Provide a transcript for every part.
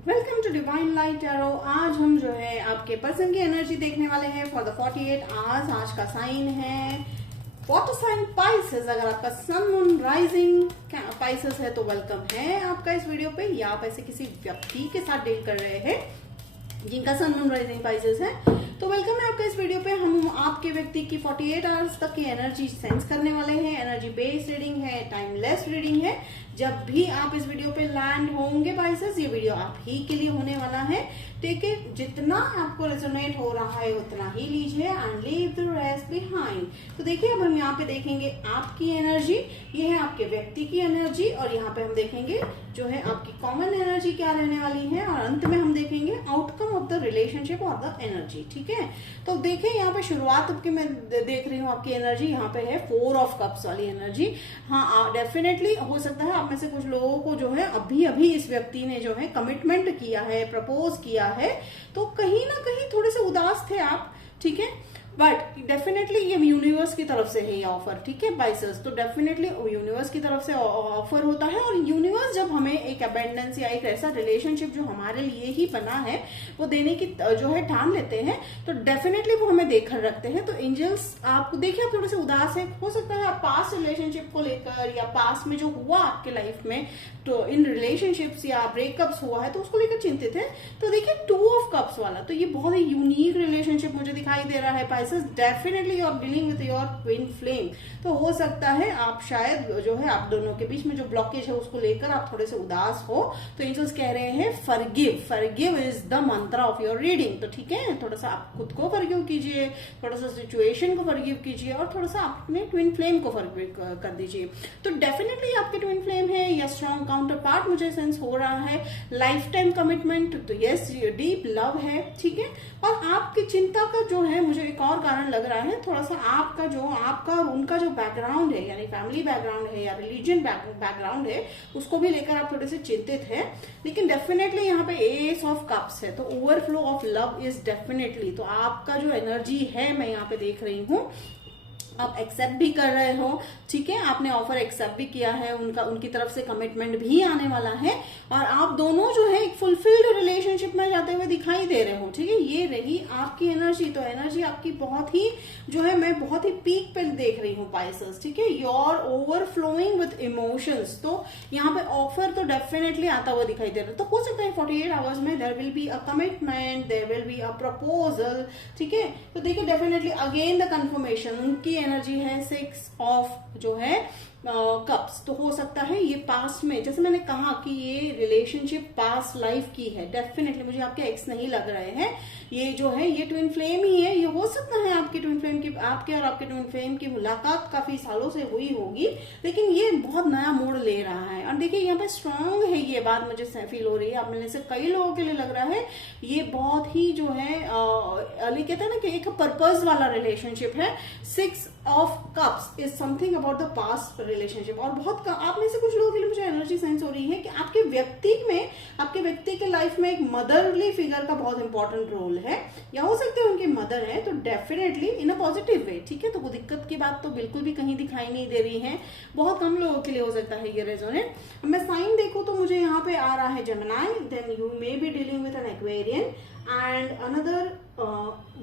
Welcome to divine light tarot. आज हम जो है आपके पर्सन की एनर्जी देखने वाले हैं फॉर द 48 आवर्स। आज का साइन है वाटर साइन पाइसेस। अगर आपका सन मून राइजिंग पाइसेस है तो वेलकम है आपका इस वीडियो पे, या आप ऐसे किसी व्यक्ति के साथ डील कर रहे हैं जिनका सन मून राइजिंग पाइसेस है तो वेलकम है आपका इस वीडियो पे। हम आपके व्यक्ति की 48 आवर्स तक की एनर्जी सेंस करने वाले हैं। एनर्जी बेस्ड रीडिंग है, टाइमलेस रीडिंग है। जब भी आप इस वीडियो पे लैंड होंगे पाइसेस, ये वीडियो आप ही के लिए होने वाला है। ठीक है, जितना आपको रेजोनेट हो रहा है उतना ही लीजिए and leave the rest behind. तो देखिए, अब हम यहाँ पे देखेंगे आपकी एनर्जी, ये है आपके व्यक्ति की एनर्जी, और यहाँ पे हम देखेंगे जो है आपकी कॉमन एनर्जी क्या रहने वाली है, और अंत में हम देखेंगे आउटकम ऑफ द रिलेशनशिप और द एनर्जी। ठीक है, तो देखिए यहाँ पे शुरुआत आपकी मैं देख रही हूँ आपकी एनर्जी यहाँ पे है 4 ऑफ कप्स वाली एनर्जी। हाँ, डेफिनेटली हो सकता है आप में से कुछ लोगों को जो है अभी अभी इस व्यक्ति ने जो है कमिटमेंट किया है, प्रपोज किया है, तो कहीं ना कहीं थोड़े से उदास थे आप। ठीक है, बट डेफिनेटली ये यूनिवर्स की तरफ से है ये ऑफर। ठीक है पाइसेस, तो डेफिनेटली यूनिवर्स की तरफ से ऑफर होता है, और यूनिवर्स जब हमें एक अबेंडेंस या एक ऐसा रिलेशनशिप जो हमारे लिए ही बना है वो देने की जो है ठान लेते हैं, तो डेफिनेटली वो हमें देखकर रखते हैं। तो एंजल्स आपको देखिए, आप थोड़े से उदास है, हो सकता है आप पास्ट रिलेशनशिप को लेकर या पास्ट में जो हुआ आपके लाइफ में, तो इन रिलेशनशिप्स या ब्रेकअप्स हुआ है तो उसको लेकर चिंतित है। तो देखिए 2 ऑफ कप्स वाला, तो ये बहुत ही यूनिक रिलेशनशिप मुझे दिखाई दे रहा है Pisces. Definitely you are dealing with your twin flame. तो हो सकता है आप शायद जो है आप दोनों के बीच में जो ब्लॉकेज है उसको लेकर आप थोड़े से उदास हो। तो एंजल्स कह रहे हैं फॉरगिव, फॉरगिव इज द मंत्र ऑफ योर रीडिंग। तो ठीक है, थोड़ा सा आप खुद को फॉरगिव कीजिए, थोड़ा सा सिचुएशन को फॉरगिव कीजिए, और थोड़ा सा अपने ट्विन फ्लेम को फॉरगिव कर दीजिए। तो डेफिनेटली आपके ट्विन फ्लेम है या स्ट्रॉन्ग काउंटर पार्ट मुझे सेंस हो रहा है। लाइफ टाइम कमिटमेंट, तो यस डीप लव है। ठीक है, और आपकी चिंता का जो है मुझे एक और कारण लग रहा है, थोड़ा सा आपका और उनका जो बैकग्राउंड है, यानी फैमिली बैकग्राउंड है या रिलीजन बैकग्राउंड है, उसको भी लेकर आप थोड़े से चिंतित है। लेकिन डेफिनेटली यहाँ पे एस ऑफ कप्स है, तो overflow of love is definitely, तो आपका जो एनर्जी है मैं यहाँ पे देख रही हूँ आप एक्सेप्ट भी कर रहे हो। ठीक है, आपने ऑफर एक्सेप्ट भी किया है, उनकी तरफ से कमिटमेंट भी आने वाला है, और आप दोनों जो है एक फुलफिल्ड रिलेशनशिप में जाते हुए दिखाई दे रहे हो। ठीक है, ये रही आपकी एनर्जी। तो एनर्जी आपकी बहुत ही जो है मैं बहुत ही पीक पे देख रही हूँ पाइसेस। ठीक है, योर ओवरफ्लोइंग विद इमोशंस। तो यहाँ पे ऑफर तो डेफिनेटली आता हुआ दिखाई दे रहा है। तो हो सकता है 48 आवर्स में there will be a commitment, there will be a proposal. ठीक है, तो देखिए डेफिनेटली अगेन द कंफर्मेशन, उनकी एनर्जी है 6 ऑफ जो है कप्स। तो हो सकता है ये पास्ट में, जैसे मैंने कहा कि ये रिलेशनशिप पास्ट लाइफ की है। डेफिनेटली मुझे आपके एक्स नहीं लग रहे हैं, ये जो है ये ट्विन फ्लेम ही है। ये हो सकता है आपकी ट्विन फ्लेम की, आपके और आपके ट्विन फ्लेम की मुलाकात काफी सालों से हुई होगी, लेकिन ये बहुत नया मोड़ ले रहा है। और देखिए यहाँ पे स्ट्रांग है, ये बात मुझे फील हो रही है। आप में से कई लोगों के लिए लग रहा है ये बहुत ही जो है कहते हैं ना कि एक पर्पज वाला रिलेशनशिप है। 6 of cups is something about the past relationship. और बहुत आप में से कुछ लोगों के लिए मुझे एनर्जी सेंस हो रही है कि आपके व्यक्ति के लाइफ में एक मदरली फिगर का बहुत इंपॉर्टेंट रोल है, या हो सकते हैं उनकी मदर है, तो definitely in a positive way. ठीक है, तो वो दिक्कत की बात तो बिल्कुल भी कहीं दिखाई नहीं दे रही है। बहुत कम लोगों के लिए हो सकता है ये रेजोनेट। मैं साइन देखूं तो मुझे यहाँ पे आ रहा है Gemini, then you may be dealing with an Aquarian and another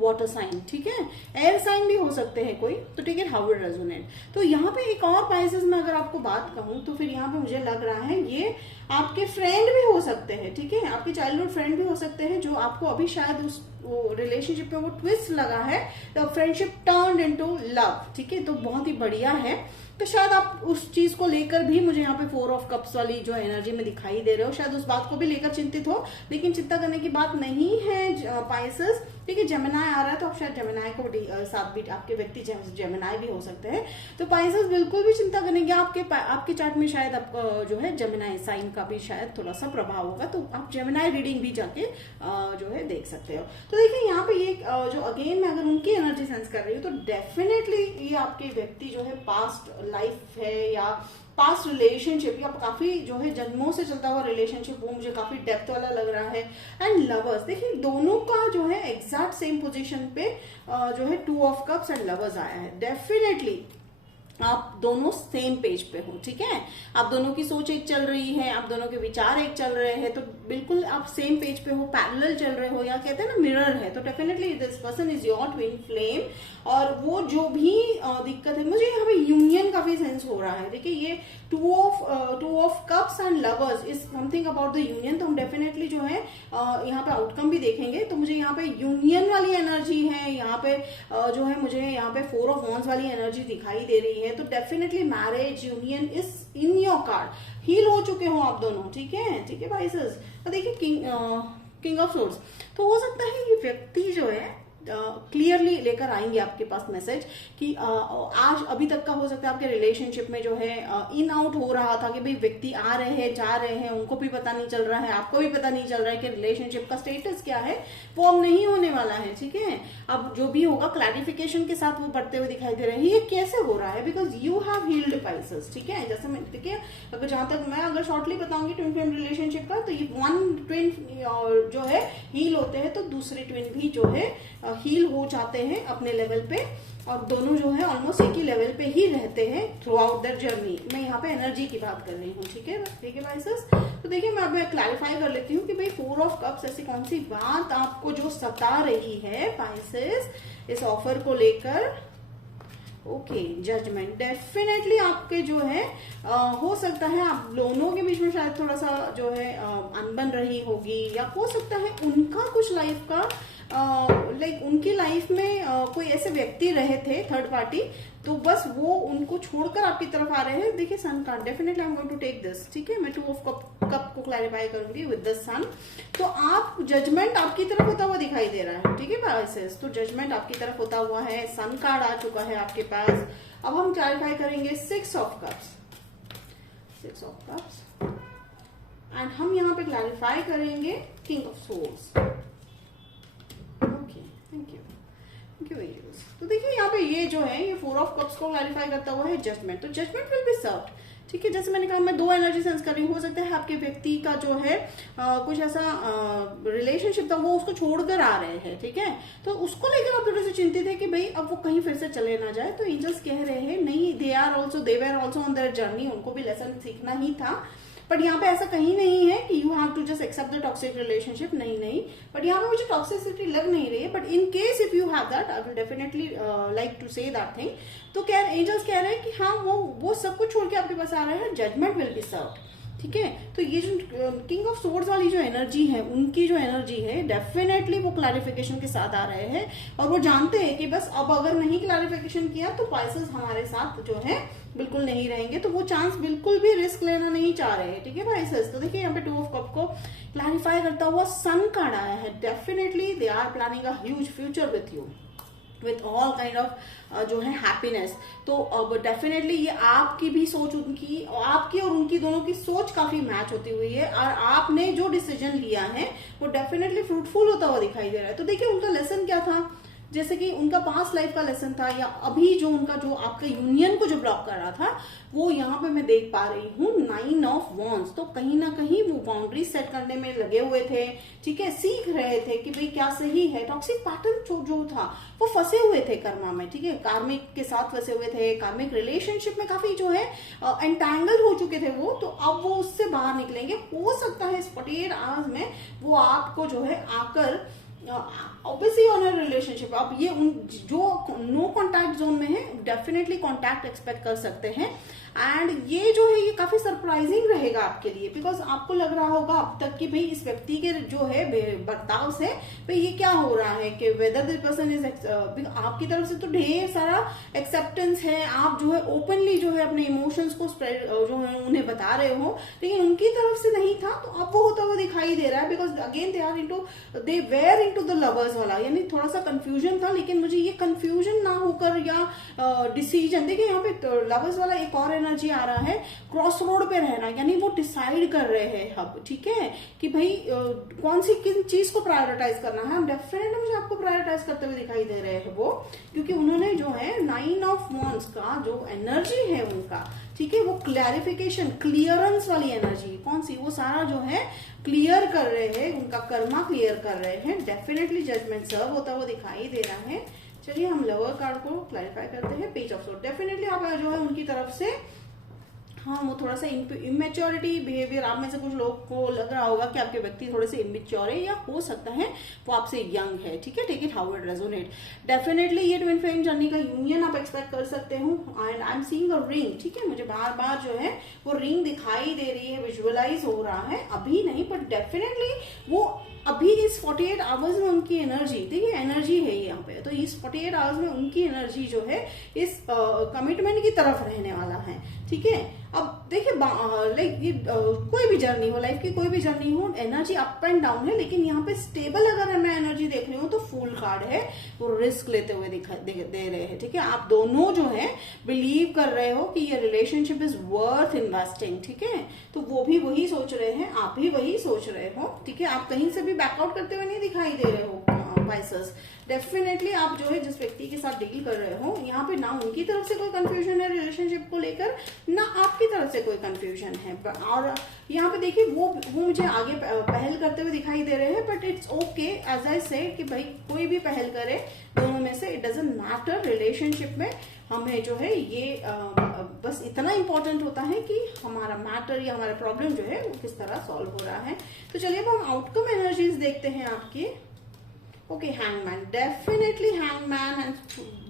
water sign. ठीक है, एयर साइन भी हो सकते हैं कोई, तो ठीक है, हाउ विल रेजोनेट। तो यहाँ पे एक और पाइसेस में अगर आपको बात कहूं तो फिर यहाँ पे मुझे लग रहा है ये आपके फ्रेंड भी हो सकते हैं। ठीक है, आपके चाइल्डहुड फ्रेंड भी हो सकते हैं, जो आपको अभी शायद उस रिलेशनशिप में वो ट्विस्ट लगा है, the friendship turned into love. ठीक है, तो बहुत ही बढ़िया है। तो शायद आप उस चीज को लेकर भी मुझे यहाँ पे 4 ऑफ कप्स वाली जो एनर्जी में दिखाई दे रहे हो, शायद उस बात को भी लेकर चिंतित हो, लेकिन चिंता करने की बात नहीं है पाइसेस। ठीक है, जेमिनी आ रहा है, तो आप शायद जेमिनी को साथ भी, आपके व्यक्ति जेमिनी भी हो सकते हैं। तो पाइसेस बिल्कुल भी चिंता करने की, आपके चार्ट में शायद आपको जो है जेमिनी साइन का भी शायद थोड़ा सा प्रभाव होगा, तो आप जेमिनी रीडिंग भी जाके जो है देख सकते हो। तो देखिए यहाँ पे ये जो अगेन मैं अगर उनकी एनर्जी सेंस कर रही हूँ, तो डेफिनेटली ये आपके व्यक्ति जो है पास्ट लाइफ है या पास्ट रिलेशनशिप, या काफी जो है जन्मों से चलता हुआ रिलेशनशिप, वो मुझे काफी डेप्थ वाला लग रहा है। एंड लवर्स, देखिए दोनों का जो है एग्जैक्ट सेम पोजीशन पे जो है 2 ऑफ कप्स एंड लवर्स आया है। डेफिनेटली आप दोनों सेम पेज पे हो, ठीक है। आप दोनों की सोच एक चल रही है, आप दोनों के विचार एक चल रहे हैं, तो बिल्कुल आप सेम पेज पे हो, पैरेलल चल रहे हो, या कहते हैं ना मिरर है, तो definitely this person is your twin flame. और वो जो भी दिक्कत है, मुझे यहाँ पे यूनियन काफी सेंस हो रहा है। देखिए ये two of cups and lovers is something about the union, तो हम डेफिनेटली जो है यहाँ पे आउटकम भी देखेंगे। तो मुझे यहाँ पे यूनियन वाली एनर्जी है, यहाँ पे जो है मुझे यहाँ पे 4 ऑफ वॉन्ड्स वाली एनर्जी दिखाई दे रही है। तो definitely marriage union is in your card, heal हो चुके हो आप दोनों, ठीक है, ठीक है भाई सर। और देखिए किंग ऑफ सोर्ड्स, तो हो सकता है ये व्यक्ति जो है क्लियरली लेकर आएंगे आपके पास मैसेज कि आज अभी तक का हो सकता है आपके रिलेशनशिप में जो है इन आउट हो रहा था कि भाई व्यक्ति आ रहे हैं जा रहे हैं, उनको भी पता नहीं चल रहा है, आपको भी पता नहीं चल रहा है कि रिलेशनशिप का स्टेटस क्या है, वो अब नहीं होने वाला है, ठीक है। अब जो भी होगा क्लैरिफिकेशन के साथ वो बढ़ते हुए दिखाई दे रहे हैं। ये कैसे हो रहा है, because you have healed Pisces, ठीक है। जैसे मैं देखिए अगर जहां तक मैं अगर शॉर्टली बताऊंगी ट्विन फ्लेम रिलेशनशिप का, तो ये वन ट्विन जो है हील होते हैं, तो दूसरे ट्विन भी जो है हील हो जाते हैं अपने लेवल पे, और दोनों जो है ऑलमोस्ट एक ही लेवल पे ही रहते हैं थ्रू आउट दैट जर्नी। मैं यहाँ पे एनर्जी की बात कर रही हूँ, ठीक है, ठीक है पाइसेस। तो देखिए मैं अब क्लैरिफाई कर लेती हूँ कि भाई 4 ऑफ कप्स ऐसी कौन सी बात आपको जो सता रही है पाइसेस इस ऑफर को लेकर। ओके, जजमेंट डेफिनेटली आपके जो है हो सकता है आप दोनों के बीच में शायद थोड़ा सा जो है अनबन रही होगी, या हो सकता है उनका कुछ लाइफ का लाइक उनकी लाइफ में कोई ऐसे व्यक्ति रहे थे थर्ड पार्टी, तो बस वो उनको छोड़कर आपकी तरफ आ रहे हैं। देखिए sun card, definitely I am going to take this, ठीक है। मैं 2 ऑफ कप को क्लैरिफाई करूंगी विद द सन। तो आप जजमेंट आपकी तरफ होता हुआ दिखाई दे रहा है, ठीक है पाइसेस। तो जजमेंट आपकी तरफ होता हुआ है, सन कार्ड आ चुका है आपके पास। अब हम क्लैरिफाई करेंगे 6 of cups, 6 of cups, and हम यहाँ पे क्लैरिफाई करेंगे किंग ऑफ सोर्ड्स। तो देखिए यहाँ पे ये जो है ये 4 ऑफ कप्स को क्लैरिफाई करता हुआ है जजमेंट। तो जजमेंट विल बी सर्व्ड, ठीक है। जैसे मैंने कहा मैं 2 एनर्जी सेंस कर रही हूँ। हो सकता है आपके व्यक्ति का जो है कुछ ऐसा रिलेशनशिप था, वो उसको छोड़कर आ रहे हैं, ठीक है। तो उसको लेकर आप थोड़े से चिंतित है कि भाई अब वो कहीं फिर से चले ना जाए। तो एंजल्स कह रहे हैं नहीं, they were also on their journey, उनको भी लेसन सीखना ही था। बट यहाँ पे ऐसा कहीं नहीं है कि you have to just accept the toxic relationship, नहीं। बट यहाँ पे मुझे टॉक्सिसिटी लग नहीं रही है, but in case if you have that I will definitely like to say that thing. तो एंजल्स कह रहे हैं कि हाँ वो सब कुछ छोड़ के आपके पास आ रहे हैं, जजमेंट विल बी सर्व्ड, ठीक है। तो ये जो किंग ऑफ सोर्ड्स वाली जो एनर्जी है, उनकी जो एनर्जी है डेफिनेटली वो क्लैरिफिकेशन के साथ आ रहे हैं, और वो जानते हैं कि बस अब अगर नहीं क्लैरिफिकेशन किया तो पाइसेस हमारे साथ जो है बिल्कुल नहीं रहेंगे। तो वो चांस बिल्कुल भी रिस्क लेना नहीं चाह रहे हैं, ठीक है पाइसेस। तो देखिए यहाँ पे 2 ऑफ कप को क्लैरिफाई करता हुआ सन कार्ड आया है। Definitely they are planning a huge future with you, with all kind of जो है हैप्पीनेस। तो अब डेफिनेटली ये आपकी भी सोच, आपकी और उनकी दोनों की सोच काफी मैच होती हुई है, और आपने जो डिसीजन लिया है वो डेफिनेटली फ्रूटफुल होता हुआ दिखाई दे रहा है। तो देखिए उनका लेसन क्या था, जैसे कि उनका पास्ट लाइफ का लेसन था, या अभी जो उनका जो आपका यूनियन को जो ब्लॉक कर रहा था, वो यहाँ पे मैं देख पा रही हूँ 9 ऑफ वॉन्ड्स। तो कहीं ना कहीं वो बाउंड्री सेट करने में लगे हुए थे, ठीक है, सीख रहे थे कि भाई क्या सही है। टॉक्सिक पैटर्न जो था वो फंसे हुए थे कर्मा में, ठीक है, कार्मिक के साथ फंसे हुए थे, कार्मिक रिलेशनशिप में काफी जो है एंटैंगल हो चुके थे वो। तो अब वो उससे बाहर निकलेंगे। हो सकता है इस 48 आवर्स में वो आपको जो है आकर ऑब्वियसली ऑन रिलेशनशिप, अब ये उन जो नो कॉन्टैक्ट जोन में है डेफिनेटली कॉन्टैक्ट एक्सपेक्ट कर सकते हैं। एंड ये जो है ये काफी सरप्राइजिंग रहेगा आपके लिए, बिकॉज आपको लग रहा होगा अब तक कि भाई इस व्यक्ति के जो है बर्ताव से भाई ये क्या हो रहा है कि वेदर दिस पर्सन इज, आपकी तरफ से तो ढेर सारा एक्सेप्टेंस है, आप जो है ओपनली जो है अपने इमोशंस को स्प्रेड जो है उन्हें बता रहे हो, लेकिन उनकी तरफ से नहीं था। तो अब वो होता हुआ दिखाई दे रहा है, because again they were into the lovers वाला, यानी थोड़ा सा कंफ्यूजन था। लेकिन मुझे ये कंफ्यूजन ना होकर या डिसीजन, देखिए यहाँ पे लवर्स वाला एक और एनर्जी आ रहा है, क्रॉस रोड पे रहना, यानी वो डिसाइड कर रहे हैं अब, ठीक है, कि भाई कौन सी किन चीज को प्रायोरिटाइज करना है। हम डेफिनेटली मुझे आपको प्रायोरिटाइज करते हुए दिखाई दे रहे हैं वो, क्योंकि उन्होंने जो है 9 ऑफ वॉन्ड्स का जो एनर्जी है उनका, ठीक है, वो क्लैरिफिकेशन, क्लियरेंस वाली एनर्जी कौन सी, वो सारा जो है क्लियर कर रहे हैं, उनका कर्मा क्लियर कर रहे हैं। डेफिनेटली जजमेंट सर्व होता हुआ दिखाई दे रहा है, चलिए हम लवर कार्ड को क्लैरिफाई करते हैं। पेज ऑफ सोर्ड, डेफिनेटली आप जो है उनकी तरफ से, हाँ वो थोड़ा सा इमेच्योरिटी बिहेवियर, आप में से कुछ लोग को लग रहा होगा कि आपके व्यक्ति थोड़े से इमेच्योर है, या हो सकता है वो आपसे यंग है, ठीक है। Take it how it resonate. Definitely ये ट्विन फ्लेम जर्नी का यूनियन आप एक्सपेक्ट कर सकते हो। And I am seeing a ring, ठीक है, मुझे बार बार जो है वो रिंग दिखाई दे रही है, विजुअलाइज हो रहा है, अभी नहीं बट डेफिनेटली वो अभी इस 48 आवर्स में उनकी एनर्जी, देखिए एनर्जी है यहाँ पे, तो इस 48 आवर्स में उनकी एनर्जी जो है इस कमिटमेंट की तरफ रहने वाला है, ठीक है। अब देखिए लाइक कोई भी जर्नी हो, लाइफ की कोई भी जर्नी हो, एनर्जी अप एंड डाउन है, लेकिन यहाँ पे स्टेबल अगर मैं एनर्जी देख रही हूँ तो फूल कार्ड है, वो रिस्क लेते हुए दे रहे हैं, ठीक है। आप दोनों जो है बिलीव कर रहे हो कि ये रिलेशनशिप इज वर्थ इन्वेस्टिंग, ठीक है। तो वो भी वही सोच रहे हैं, आप भी वही सोच रहे हो, ठीक है। आप कहीं से भी बैकआउट करते हुए नहीं दिखाई दे रहे हो पाइसेस। डेफिनेटली आप जो है जिस व्यक्ति के साथ डील कर रहे हो, यहाँ पे ना उनकी तरफ से कोई कंफ्यूजन है रिलेशनशिप को लेकर, ना आपकी तरफ से कोई कंफ्यूजन है। और यहाँ पे देखिए वो मुझे आगे पहल करते हुए दिखाई दे रहे हैं, but it's okay as I said कि भाई कोई भी पहल करे दोनों में से, इट डजंट मैटर। रिलेशनशिप में हमें जो है ये बस इतना इंपॉर्टेंट होता है कि हमारा मैटर या हमारा प्रॉब्लम जो है वो किस तरह सॉल्व हो रहा है। तो चलिए अब हम आउटकम एनर्जीज देखते हैं आपकी। Okay, hangman, definitely hangman and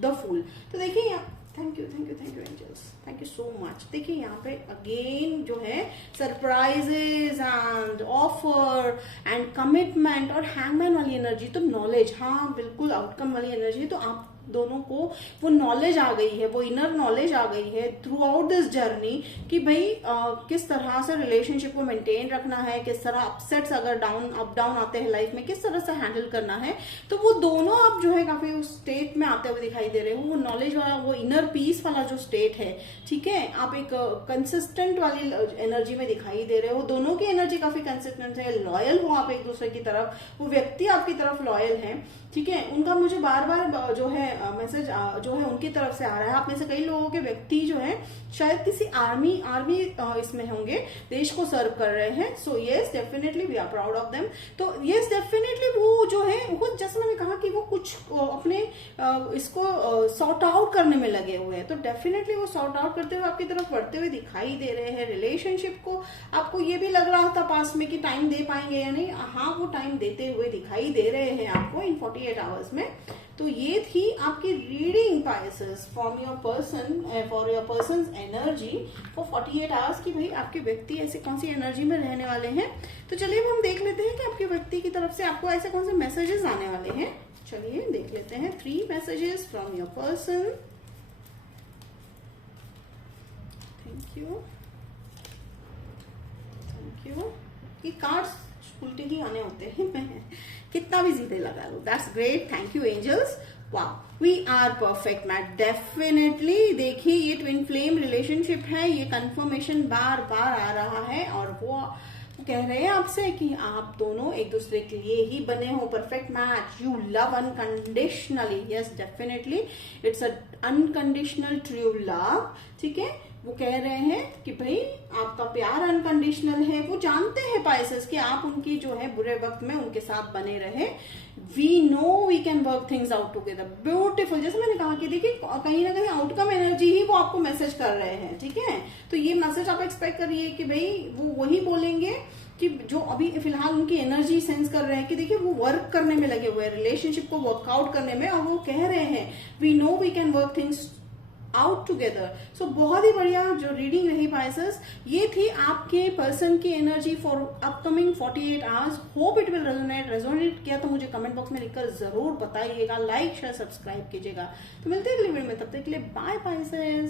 the fool. तो देखिए thank you angels, thank you so much. देखिए यहाँ पे अगेन जो है surprises and offer and commitment और हैंगमैन वाली एनर्जी, तो नॉलेज, हाँ बिल्कुल आउटकम वाली एनर्जी। तो आप दोनों को वो नॉलेज आ गई है, वो इनर नॉलेज आ गई है थ्रू आउट दिस जर्नी कि भाई किस तरह से रिलेशनशिप को मेंटेन रखना है, किस तरह अपसेट्स अगर अप डाउन आते हैं लाइफ में किस तरह से हैंडल करना है। तो वो दोनों आप जो है काफी उस स्टेट में आते हुए दिखाई दे रहे हो, वो नॉलेज वाला, वो इनर पीस वाला जो स्टेट है, ठीक है। आप एक कंसिस्टेंट वाली एनर्जी में दिखाई दे रहे हो, दोनों की एनर्जी काफी कंसिस्टेंट है, लॉयल हो आप एक दूसरे की तरफ, वो व्यक्ति आपकी तरफ लॉयल है, ठीक है। उनका मुझे बार बार जो है मैसेज जो है उनकी तरफ से आ रहा है। आप में से कई लोगों के व्यक्ति जो है शायद किसी आर्मी इसमें होंगे, देश को सर्व कर रहे हैं। So yes definitely we are proud of them. तो यस डेफिनेटली वो जो है वो, जैसे मैंने कहा कि वो कुछ अपने इसको सॉर्ट आउट करने में लगे हुए हैं, तो डेफिनेटली वो सॉर्ट आउट करते हुए आपकी तरफ बढ़ते हुए दिखाई दे रहे हैं। रिलेशनशिप को आपको ये भी लग रहा था पास में कि टाइम दे पाएंगे या नहीं, हाँ वो टाइम देते हुए दिखाई दे रहे हैं आपको इन 48 आवर्स में। तो ये थी आपकी reading Pisces from your person for your person energy for 48 hours की भाई आपके व्यक्ति ऐसे कौन सी एनर्जी में रहने वाले हैं। तो चलिए अब हम देख लेते हैं कि आपके व्यक्ति की तरफ से आपको ऐसे कौन से मैसेजेस आने वाले हैं। चलिए देख लेते हैं 3 messages from your person. Thank you. ये कार्ड्स उल्टे ही आने होते हैं, मैं कितना भी सीधे लगा लो। That's great, thank you angels. वाह, we are perfect match. Definitely देखिए ये ट्विन फ्लेम रिलेशनशिप है, ये कंफर्मेशन बार बार आ रहा है, और वो कह रहे हैं आपसे कि आप दोनों एक दूसरे के लिए ही बने हो, perfect match, you love unconditionally. Yes definitely it's a unconditional true love, ठीक है। वो कह रहे हैं कि भाई आपका प्यार अनकंडीशनल है, वो जानते हैं पाइसेस कि आप उनकी जो है बुरे वक्त में उनके साथ बने रहे। We know we can work things out together. Beautiful, जैसे मैंने कहा कि देखिए कहीं ना कहीं आउटकम एनर्जी ही वो आपको मैसेज कर रहे हैं, ठीक है। तो ये मैसेज आप एक्सपेक्ट करिए कि भाई वो वही बोलेंगे कि जो अभी फिलहाल उनकी एनर्जी सेंस कर रहे हैं कि देखिए वो वर्क करने में लगे हुए हैं, रिलेशनशिप को वर्कआउट करने में, और वो कह रहे हैं we know we can work things out together. So बहुत ही बढ़िया जो रीडिंग रही पाइसेस, ये थी आपके पर्सन की energy for upcoming 48 hours. Hope it will resonate किया तो मुझे कमेंट बॉक्स में लिखकर जरूर बताइएगा, लाइक शेयर सब्सक्राइब कीजिएगा। तो मिलते हैं अगले वीडियो में, तब तक के लिए बाय पाइसेस।